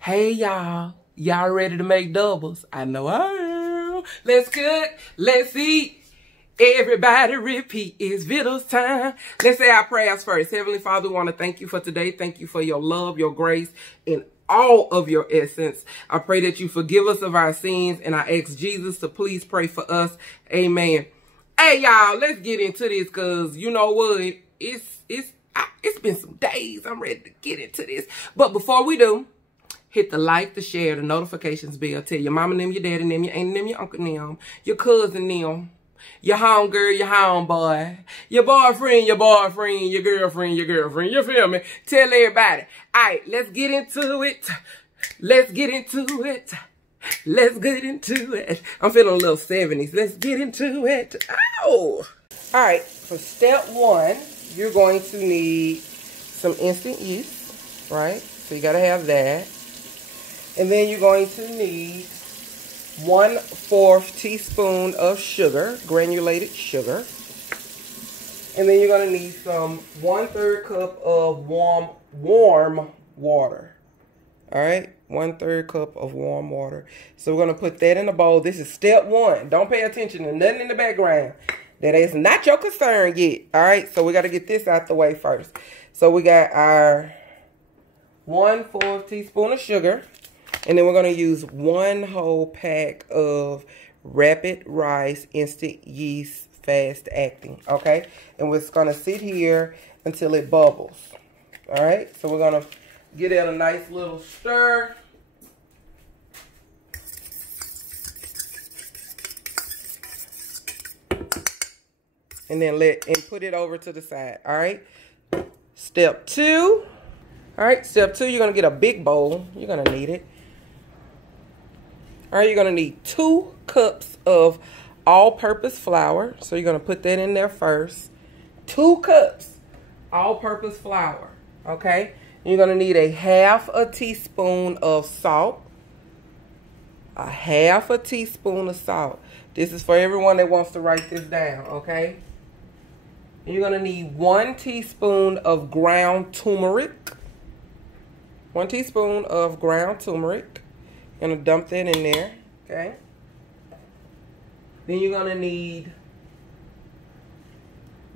Hey y'all, y'all ready to make doubles? I know I am. Let's cook, let's eat. Everybody repeat, it's Vittles time. Let's say our prayers first. Heavenly Father, we want to thank you for today. Thank you for your love, your grace, and all of your essence. I pray that you forgive us of our sins, and I ask Jesus to please pray for us. Amen. Hey y'all, let's get into this, because you know what? It's been some days. I'm ready to get into this. But before we do, hit the like, the share, the notifications bell. Tell your mama them, your daddy them, your auntie them, your uncle them, your cousin them, your home girl, your home boy, your boyfriend, your girlfriend, you feel me? Tell everybody. All right, let's get into it. Let's get into it. Let's get into it. I'm feeling a little 70s. Let's get into it. Ow! All right, for step one, you're going to need some instant yeast, right? So you got to have that. And then you're going to need 1/4 teaspoon of sugar, granulated sugar. And then you're going to need some 1/3 cup of warm water. All right, 1/3 cup of warm water. So we're going to put that in a bowl. This is step one. Don't pay attention to nothing in the background. That is not your concern yet. All right, so we got to get this out the way first. So we got our 1/4 teaspoon of sugar. And then we're going to use 1 whole pack of Rapid Rice Instant Yeast Fast Acting, okay? And we're going to sit here until it bubbles, all right? So we're going to get it a nice little stir. And then put it over to the side, all right? Step two. All right, step two, you're going to get a big bowl. You're going to need it. All right, you're going to need 2 cups of all-purpose flour. So you're going to put that in there first. 2 cups all-purpose flour, okay? You're going to need a 1/2 teaspoon of salt. A 1/2 teaspoon of salt. This is for everyone that wants to write this down, okay? And you're going to need 1 teaspoon of ground turmeric. 1 teaspoon of ground turmeric. Gonna dump that in there, okay? Then you're gonna need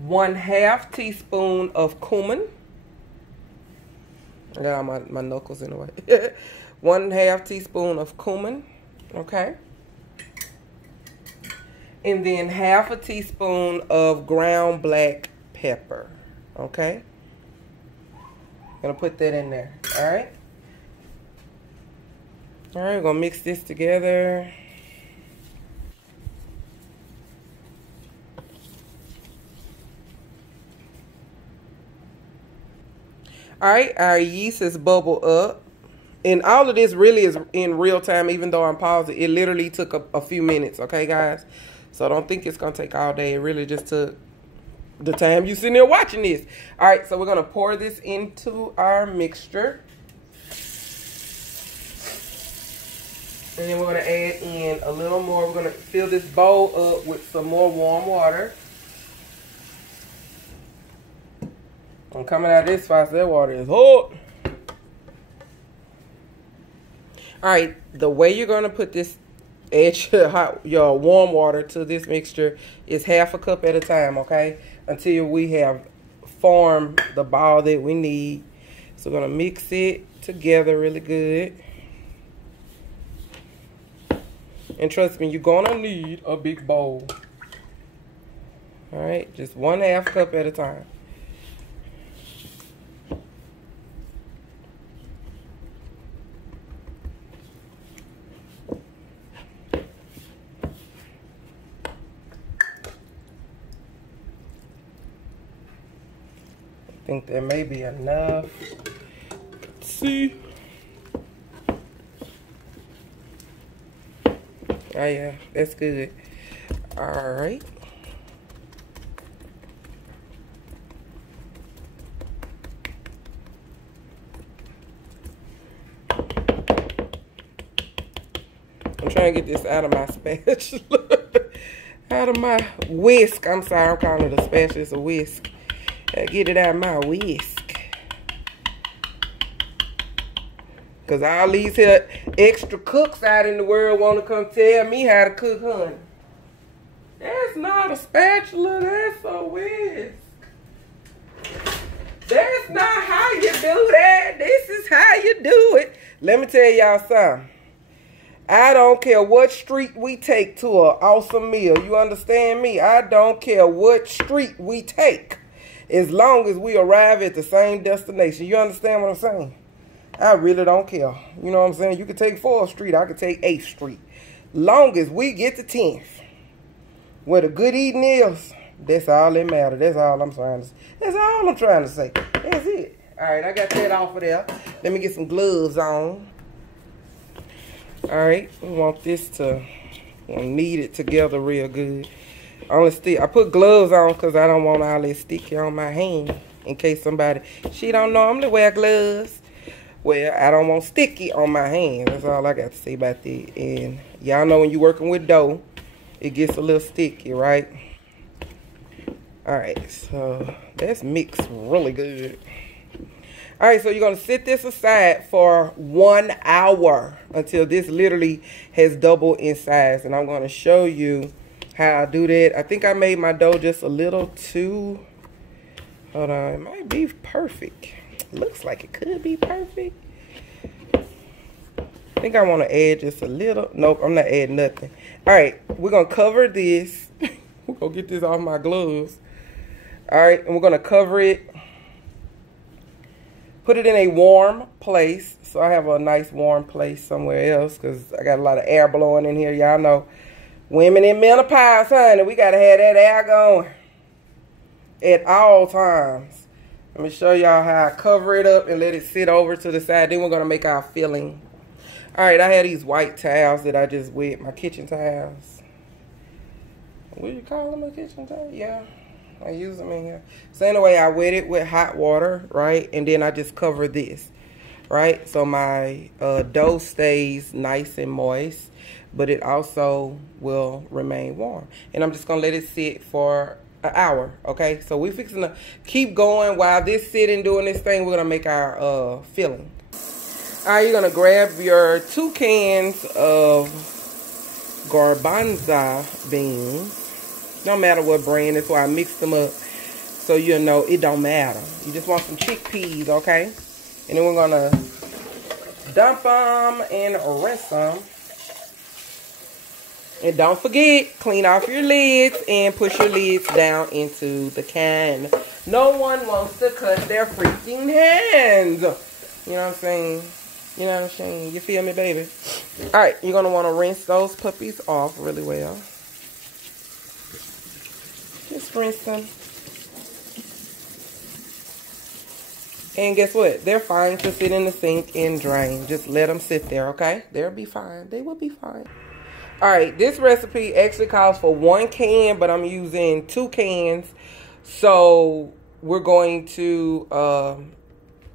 1/2 teaspoon of cumin. I got all my knuckles in the way. 1/2 teaspoon of cumin, okay? And then 1/2 teaspoon of ground black pepper, okay? Gonna put that in there, all right? All right, we're going to mix this together. All right, our yeast is bubbled up. And all of this really is in real time, even though I'm pausing. It literally took a few minutes, okay, guys? So I don't think it's going to take all day. It really just took the time you sitting there watching this. All right, so we're going to pour this into our mixture. And then we're going to add in a little more. We're going to fill this bowl up with some more warm water. I'm coming out of this faucet. That water is hot. Alright, the way you're going to put this, add your warm water to this mixture is 1/2 cup at a time, okay? Until we have formed the ball that we need. So we're going to mix it together really good. And trust me, you're going to need a big bowl. All right, just 1/2 cup at a time. I think there may be enough. Let's see. Oh yeah, that's good. All right. I'm trying to get this out of my spatula. Out of my whisk. I'm sorry, I'm calling it a spatula. It's a whisk. Get it out of my whisk. Because all these here extra cooks out in the world want to come tell me how to cook, honey. That's not a spatula, that's a whisk. That's not how you do that. This is how you do it. Let me tell y'all something. I don't care what street we take to an awesome meal. You understand me? I don't care what street we take, as long as we arrive at the same destination. You understand what I'm saying? I really don't care. You know what I'm saying? You can take 4th Street. I can take 8th Street. Long as we get to 10th, where the good eating is, that's all that matters. That's all I'm trying to say. That's all I'm trying to say. That's it. All right, I got that off of there. Let me get some gloves on. All right, we want this to knead it together real good. I put gloves on because I don't want all that sticky on my hand. In case somebody, she don't normally wear gloves. Well, I don't want sticky on my hand. That's all I got to say about that. And y'all know when you're working with dough, it gets a little sticky, right? All right, so that's mixed really good. All right, so you're going to sit this aside for 1 hour until this literally has doubled in size. And I'm going to show you how I do that. I think I made my dough just a little too, hold on, it might be perfect. Looks like it could be perfect. I think I want to add just a little. Nope, I'm not adding nothing. All right, we're going to cover this. We're going to get this off my gloves. All right, and we're going to cover it. Put it in a warm place. So I have a nice warm place somewhere else because I got a lot of air blowing in here. Y'all know women in menopause, honey, we got to have that air going at all times. Let me show y'all how I cover it up and let it sit over to the side. Then we're going to make our filling. All right, I have these white towels that I just wet, my kitchen towels. What do you call them, a kitchen towel? Yeah, I use them in here. So anyway, I wet it with hot water, right? And then I just cover this, right? So my dough stays nice and moist, but it also will remain warm. And I'm just going to let it sit for an hour, okay? So we're fixing to keep going while this sitting doing this thing. We're going to make our filling. All right, you're going to grab your 2 cans of garbanzo beans. No matter what brand, that's why I mix them up so you know it don't matter. You just want some chickpeas, okay? And then we're going to dump them and rinse them. And don't forget, clean off your lids and push your lids down into the can. No one wants to cut their freaking hands. You know what I'm saying? You know what I'm saying? You feel me, baby? All right, you're going to want to rinse those puppies off really well. Just rinse them. And guess what? They're fine to sit in the sink and drain. Just let them sit there, okay? They'll be fine. They will be fine. All right, this recipe actually calls for 1 can, but I'm using 2 cans. So we're going to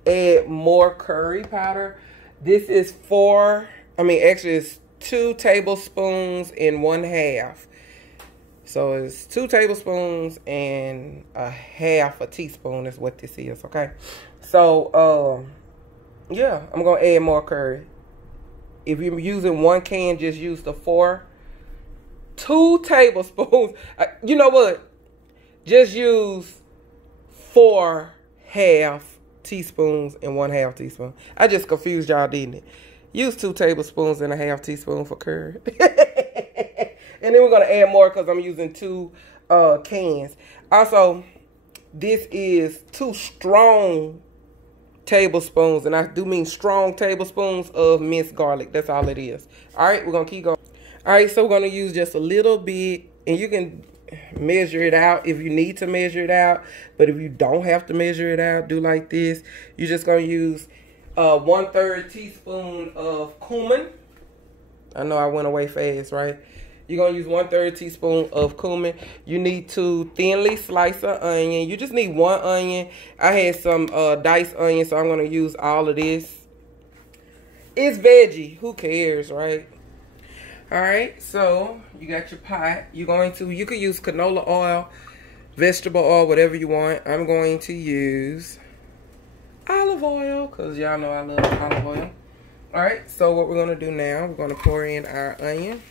add more curry powder. This is actually it's 2 tablespoons and 1/2. So it's 2 tablespoons and a 1/2 teaspoon is what this is, okay? So, yeah, I'm going to add more curry. If you're using 1 can, just use the 2 tablespoons. You know what? Just use 4 1/2 teaspoons and 1/2 teaspoon. I just confused y'all, didn't it? Use 2 tablespoons and a 1/2 teaspoon for curry. And then we're going to add more because I'm using 2 cans. Also, this is 2 strong tablespoons, and I do mean strong tablespoons of minced garlic. That's all it is. All right, we're going to keep going. All right, so we're going to use just a little bit, and you can measure it out if you need to measure it out. But if you don't have to measure it out, do like this. You're just going to use 1/3 teaspoon of cumin. I know I went away fast, right? You're going to use 1/3 teaspoon of cumin. You need to thinly slice an onion. You just need 1 onion. I had some diced onion, so I'm going to use all of this. It's veggie. Who cares, right? All right, so you got your pot. You could use canola oil, vegetable oil, whatever you want. I'm going to use olive oil because y'all know I love olive oil. All right, so what we're gonna do now, we're gonna pour in our onion.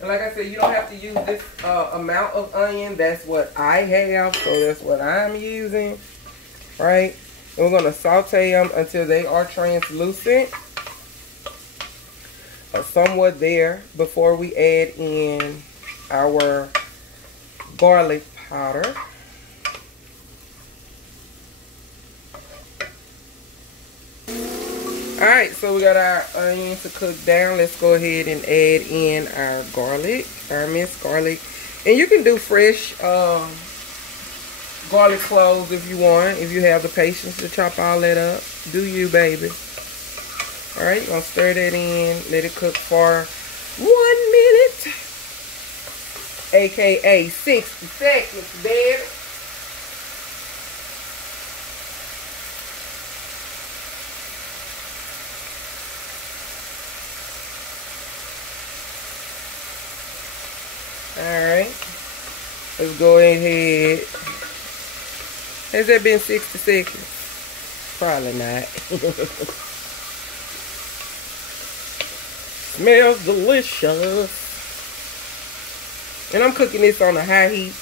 And like I said, you don't have to use this amount of onion. That's what I have, so that's what I'm using, right? And we're gonna saute them until they are translucent, or somewhat there, before we add in our garlic powder. Alright, so we got our onion to cook down. Let's go ahead and add in our garlic, our minced garlic. And you can do fresh garlic cloves if you want, if you have the patience to chop all that up. Do you, baby. Alright, you're going to stir that in, let it cook for 1 minute, aka 60 seconds, baby. Alright, let's go ahead. Has that been 60 seconds? Probably not. Smells delicious. And I'm cooking this on a high heat.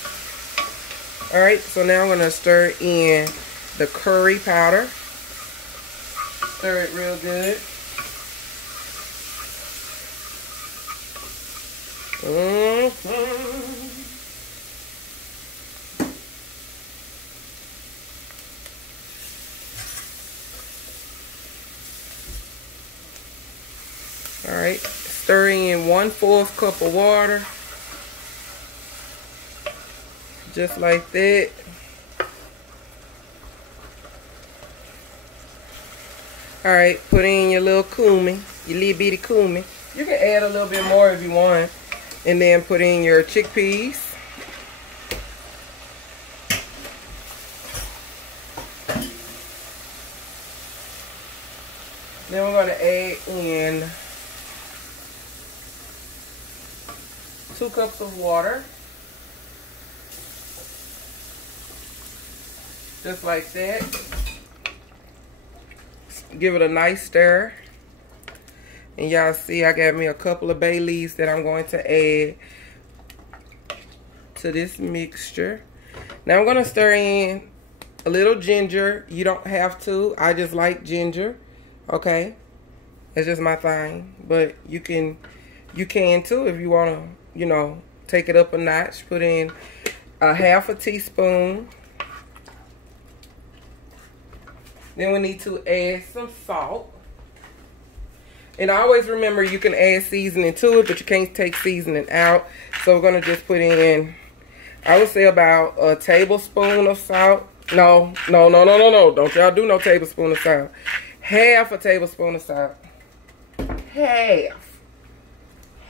Alright, so now I'm going to stir in the curry powder. Stir it real good. Alright, stir in 1/4 cup of water. Just like that. Alright, put in your little cumin, your little bitty cumin. You can add a little bit more if you want. And then put in your chickpeas. Then we're going to add in 2 cups of water. Just like that. Give it a nice stir. And y'all see I got me a couple of bay leaves that I'm going to add to this mixture. Now I'm going to stir in a little ginger. You don't have to. I just like ginger. Okay. That's just my thing. But you can too if you want to, you know, take it up a notch. Put in a 1/2 teaspoon. Then we need to add some salt. And always remember you can add seasoning to it, but you can't take seasoning out. So we're going to just put in, I would say about a tablespoon of salt. No. Don't y'all do no tablespoon of salt. 1/2 tablespoon of salt.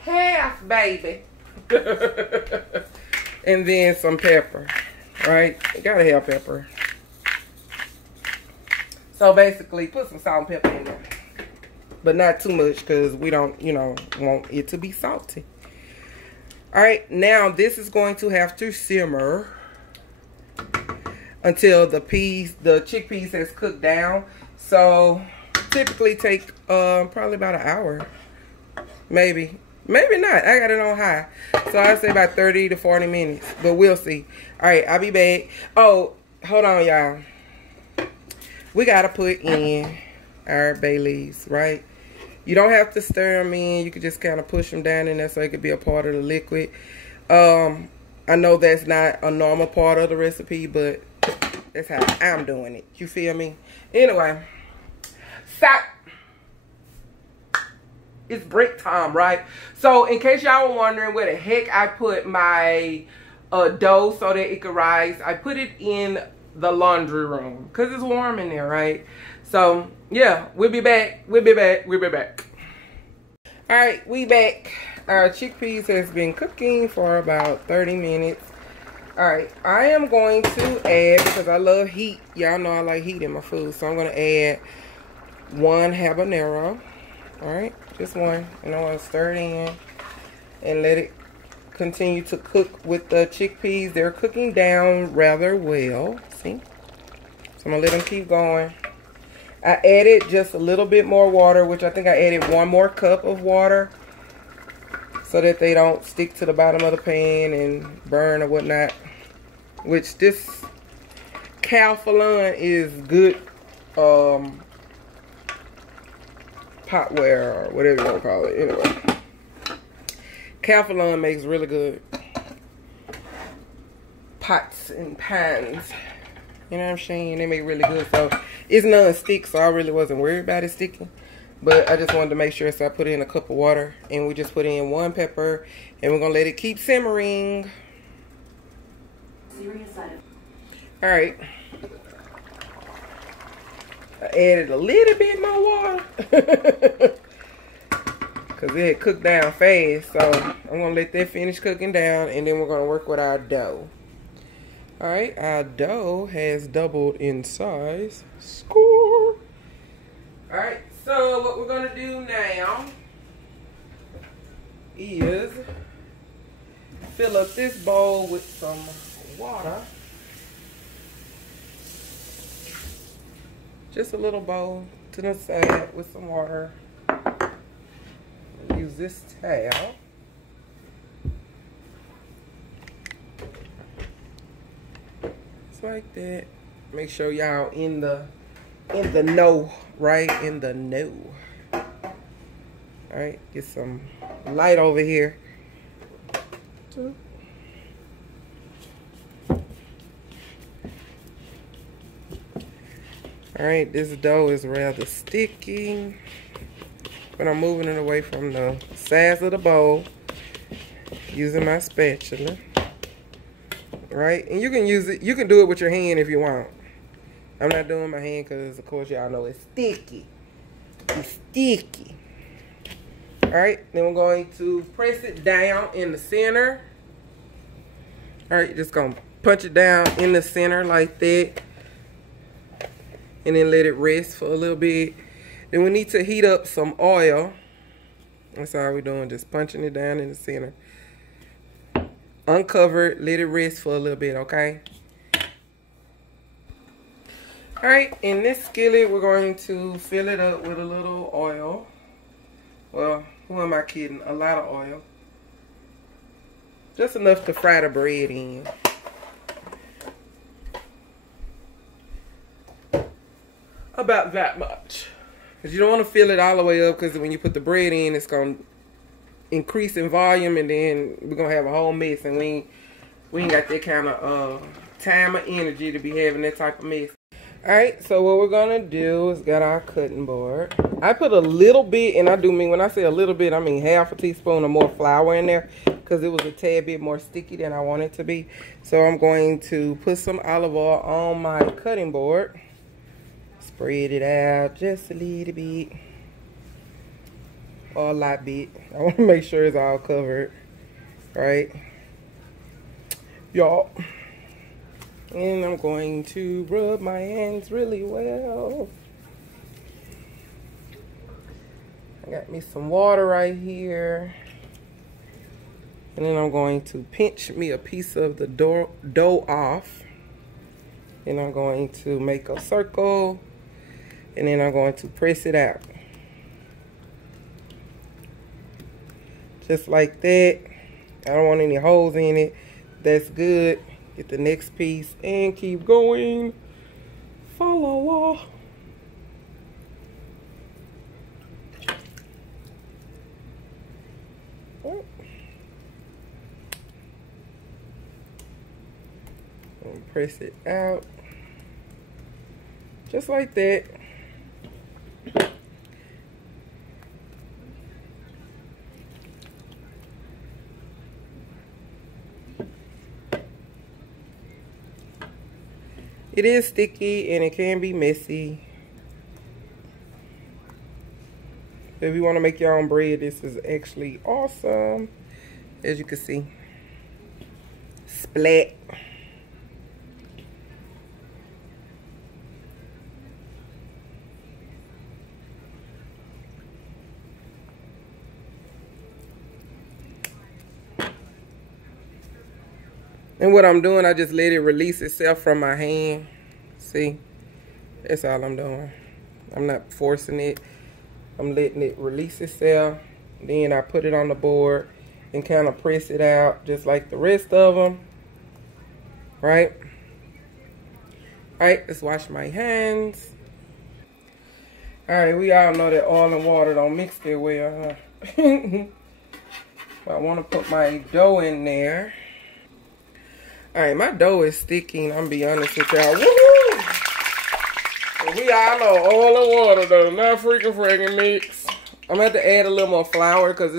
Half, baby. And then some pepper, right? You gotta have pepper. So basically, put some salt and pepper in there. But not too much because we don't, you know, want it to be salty. Alright, now this is going to have to simmer until the chickpeas has cooked down. So typically take probably about an hour. Maybe not. I got it on high. So I'd say about 30 to 40 minutes. But we'll see. Alright, I'll be back. Oh, hold on, y'all. We got to put in our bay leaves, right? You don't have to stir them in. You can just kind of push them down in there so it could be a part of the liquid. I know that's not a normal part of the recipe, but that's how I'm doing it. You feel me? Anyway, stop. It's break time, right? So in case y'all were wondering where the heck I put my dough so that it could rise, I put it in the laundry room because it's warm in there, right? So yeah, we'll be back. We'll be back. All right, we back. Our chickpeas has been cooking for about 30 minutes. All right, I am going to add, because I love heat. Y'all know I like heat in my food, so I'm going to add 1 habanero. All right, just one, and I'm going to stir it in and let it continue to cook with the chickpeas. They're cooking down rather well. See? So I'm going to let them keep going. I added just a little bit more water, which I think I added 1 more cup of water so that they don't stick to the bottom of the pan and burn or whatnot. Which this Calphalon is good potware or whatever you want to call it. Anyway, Calphalon makes really good pots and pans. You know what I'm saying? They make really good. So it's non-stick, so I really wasn't worried about it sticking. But I just wanted to make sure, so I put in a cup of water and we just put in 1 pepper and we're gonna let it keep simmering. Alright. I added a little bit more water because it had cooked down fast. So I'm going to let that finish cooking down and then we're going to work with our dough. Alright, our dough has doubled in size. Score! Alright, so what we're going to do now is fill up this bowl with some water. Just a little bowl to the side with some water. Use this towel. Just like that. Make sure y'all in the know, right? In the know. Alright, get some light over here. Alright, this dough is rather sticky, but I'm moving it away from the sides of the bowl using my spatula. Right? And you can use it, you can do it with your hand if you want. I'm not doing my hand because, of course, y'all know it's sticky. It's sticky. Alright, then we're going to press it down in the center. Alright, just going to punch it down in the center like that. And then let it rest for a little bit. Then we need to heat up some oil. That's all we're doing, just punching it down in the center. Uncover it, let it rest for a little bit, okay? Alright, in this skillet, we're going to fill it up with a little oil. Well, who am I kidding? A lot of oil. Just enough to fry the bread in. About that much. Because you don't want to fill it all the way up, because when you put the bread in, it's going to increase in volume, and then we're going to have a whole mess, and we ain't got that kind of time or energy to be having that type of mess. Alright, so what we're going to do is get our cutting board. I put a little bit, and I do mean, when I say a little bit, I mean half a teaspoon or more flour in there, because it was a tad bit more sticky than I want it to be. So I'm going to put some olive oil on my cutting board. Spread it out just a little bit, or a lot bit. I want to make sure it's all covered, right, y'all? And I'm going to rub my hands really well. I got me some water right here, and then I'm going to pinch me a piece of the dough off, and I'm going to make a circle. And then I'm going to press it out. Just like that. I don't want any holes in it. That's good. Get the next piece and keep going. Follow. And press it out. Just like that. It is sticky and it can be messy. If you want to make your own bread, this is actually awesome. As you can see. Splat. And what I'm doing, I just let it release itself from my hand. See? That's all I'm doing. I'm not forcing it. I'm letting it release itself. Then I put it on the board and kind of press it out just like the rest of them. Right? Alright, let's wash my hands. Alright, we all know that oil and water don't mix that well, huh? I want to put my dough in there. Alright, my dough is sticky, I'm be honest with y'all. Woohoo! We all know oil and water though, not freaking mix. I'm gonna have to add a little more flour because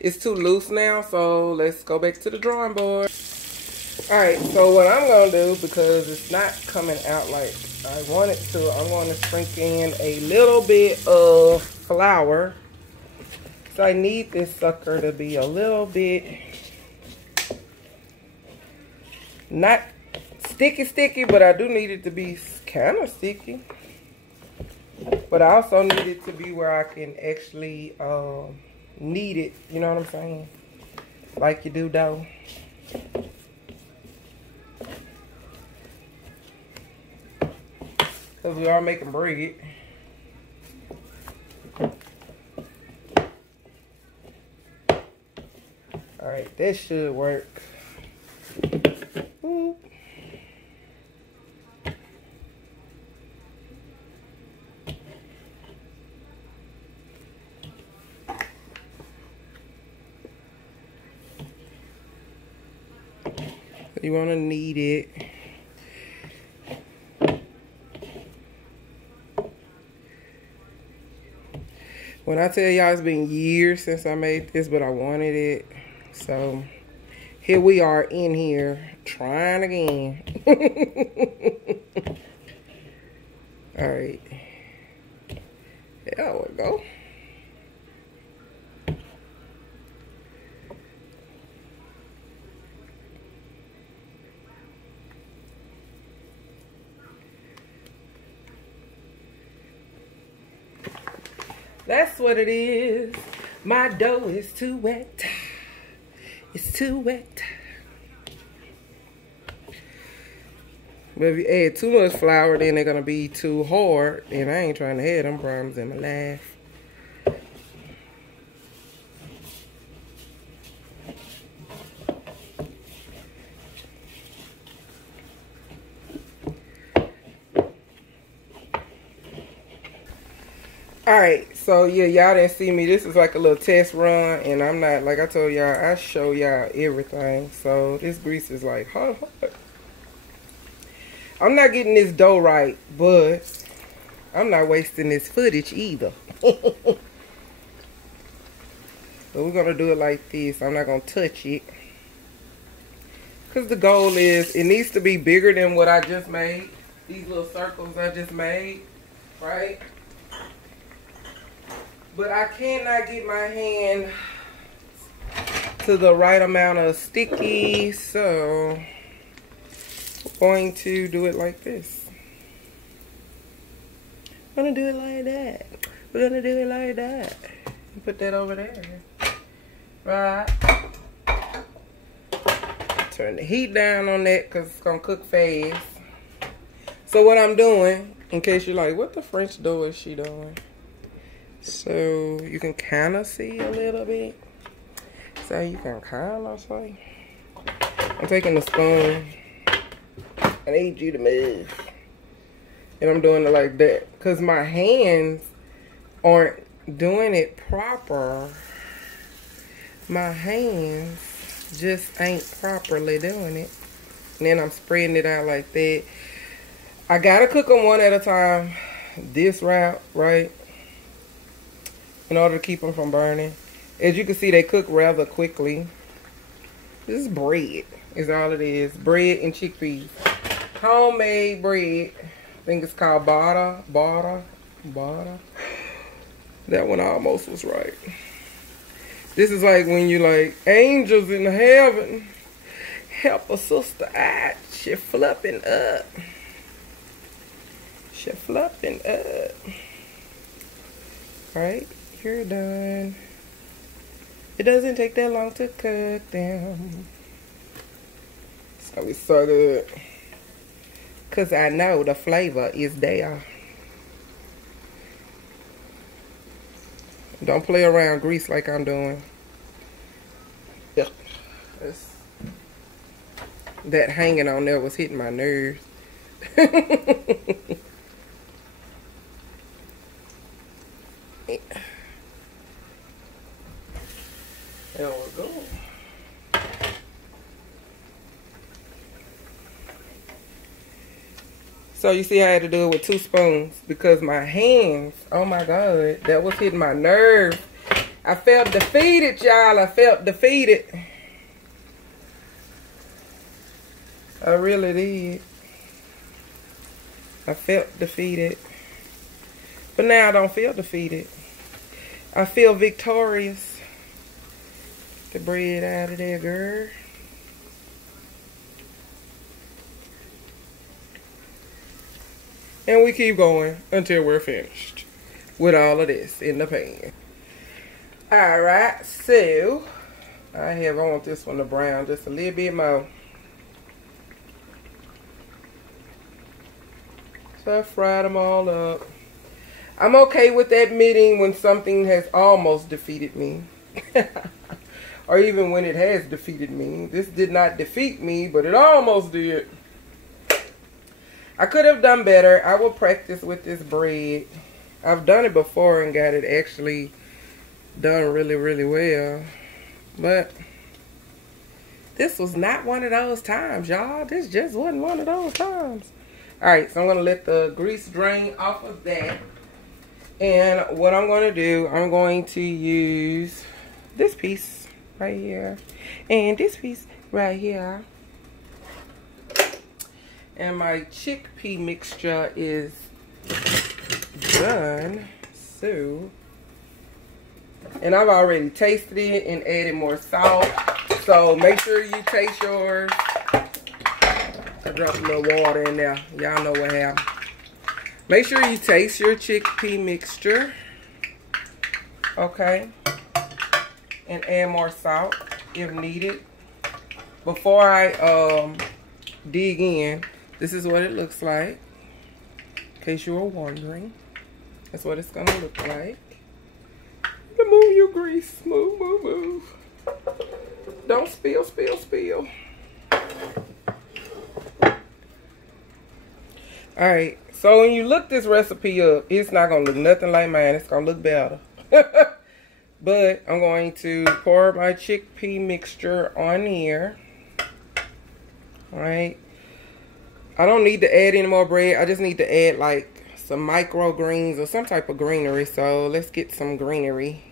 it's too loose now. So let's go back to the drawing board. Alright, so what I'm gonna do, because it's not coming out like I want it to, I'm gonna sprinkle in a little bit of flour. So I need this sucker to be a little bit not sticky, but I do need it to be kind of sticky. But I also need it to be where I can actually knead it, you know what I'm saying? Like you do dough. Because we are making bread. Alright, that should work. Ooh. You want to knead it. When I tell y'all, it's been years since I made this, but I wanted it. So here we are in here trying again. All right. There we go. That's what it is. My dough is too wet. It's too wet. But if you add too much flour, then they're gonna be too hard. And I ain't trying to have them problems in my life. Alright, so yeah, y'all didn't see me. This is like a little test run, and I'm not, like I told y'all, I show y'all everything. So this grease is like hot. I'm not getting this dough right, but I'm not wasting this footage either. But we're gonna do it like this. I'm not gonna touch it. Because the goal is, it needs to be bigger than what I just made. These little circles I just made, right? But I cannot get my hand to the right amount of sticky, so we're going to do it like this. We're going to do it like that. We're going to do it like that. Put that over there. Right. Turn the heat down on that because it's going to cook fast. So what I'm doing, in case you're like, what the French dough is she doing? So you can kind of see a little bit. So you can kind of see. I'm taking the spoon. I need you to move. And I'm doing it like that. Because my hands aren't doing it proper. My hands just ain't properly doing it. And then I'm spreading it out like that. I gotta cook them one at a time. This route, right? In order to keep them from burning. As you can see, they cook rather quickly. This is bread, is all it is. Bread and chickpeas. Homemade bread. I think it's called barra. That one almost was right. This is like when you like, angels in heaven, help a sister out. She flipping up. She flipping up. Right? You're done. It doesn't take that long to cook them. So it's so good. Because I know the flavor is there. Don't play around grease like I'm doing. Yeah. That hanging on there was hitting my nerves. There we go. So you see I had to do it with 2 spoons because my hands, oh my God, that was hitting my nerve. I felt defeated, y'all. I felt defeated. I really did. I felt defeated. But now I don't feel defeated. I feel victorious. The bread out of there, girl. And we keep going until we're finished with all of this in the pan. Alright, so I want this one to brown just a little bit more. So I fried them all up. I'm okay with admitting when something has almost defeated me. Or even when it has defeated me. This did not defeat me, but it almost did. I could have done better. I will practice with this bread. I've done it before and got it actually done really, really well. But this was not one of those times, y'all. This just wasn't one of those times. Alright, so I'm going to let the grease drain off of that. And what I'm going to do, I'm going to use this piece right here. And this piece right here. And my chickpea mixture is done. So, and I've already tasted it and added more salt. So make sure you taste yours. I dropped a little water in there. Y'all know what happened. Make sure you taste your chickpea mixture. Okay. And add more salt if needed. Before I dig in, this is what it looks like. In case you were wondering. That's what it's going to look like. Move your grease. Move, move, move. Don't spill, spill, spill. Alright, so when you look this recipe up, it's not going to look nothing like mine. It's going to look better. But I'm going to pour my chickpea mixture on here. Alright. I don't need to add any more bread. I just need to add like some microgreens or some type of greenery. So let's get some greenery.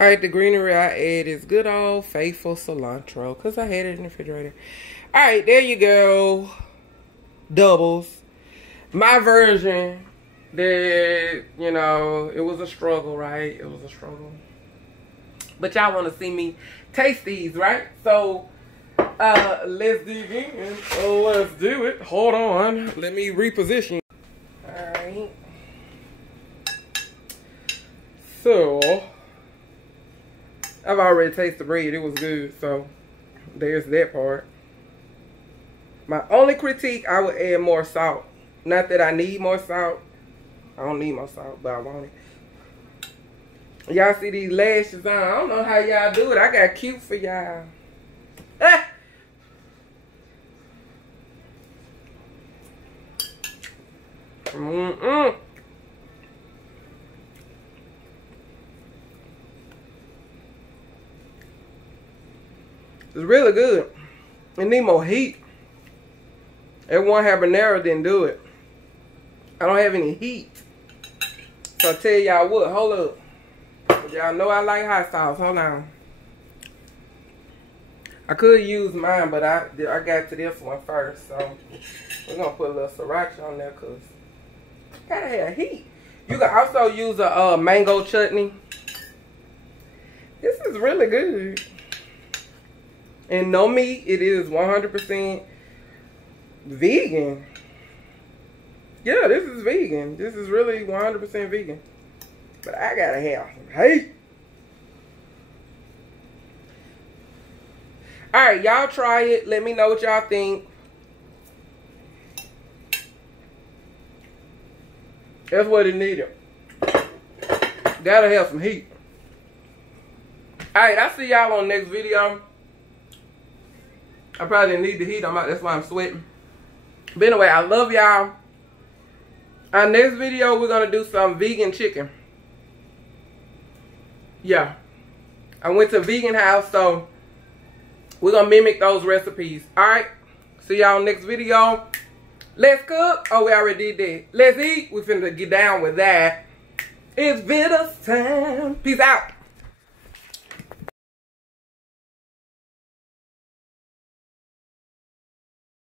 Alright, the greenery I add is good old faithful cilantro. Because I had it in the refrigerator. Alright, there you go. Doubles. My version, that, you know, it was a struggle, right? It was a struggle. But y'all want to see me taste these, right? So, let's dig in. Let's do it. Hold on. Let me reposition. Alright. So, I've already tasted the bread. It was good. So, there's that part. My only critique, I would add more salt. Not that I need more salt. I don't need more salt, but I want it. Y'all see these lashes on? I don't know how y'all do it. I got cute for y'all. Ah! It's really good. It need more heat. That one habanero didn't do it. I don't have any heat. So I tell y'all what, hold up. Y'all know I like hot sauce. Hold on. I could use mine, but I got to this one first. So we're going to put a little sriracha on there because gotta have heat. You can also use a mango chutney. This is really good. And no meat. It is 100% vegan. Yeah, this is vegan. This is really 100% vegan. But I gotta have some heat. Alright, y'all try it. Let me know what y'all think. That's what it needed. Gotta have some heat. Alright, I'll see y'all on the next video. I probably didn't need the heat. That's why I'm sweating. But anyway, I love y'all. Our next video, we're going to do some vegan chicken. Yeah. I went to a vegan house, so we're going to mimic those recipes. Alright. See y'all next video. Let's cook. Oh, we already did that. Let's eat. We finna get down with that. It's Vittles time. Peace out.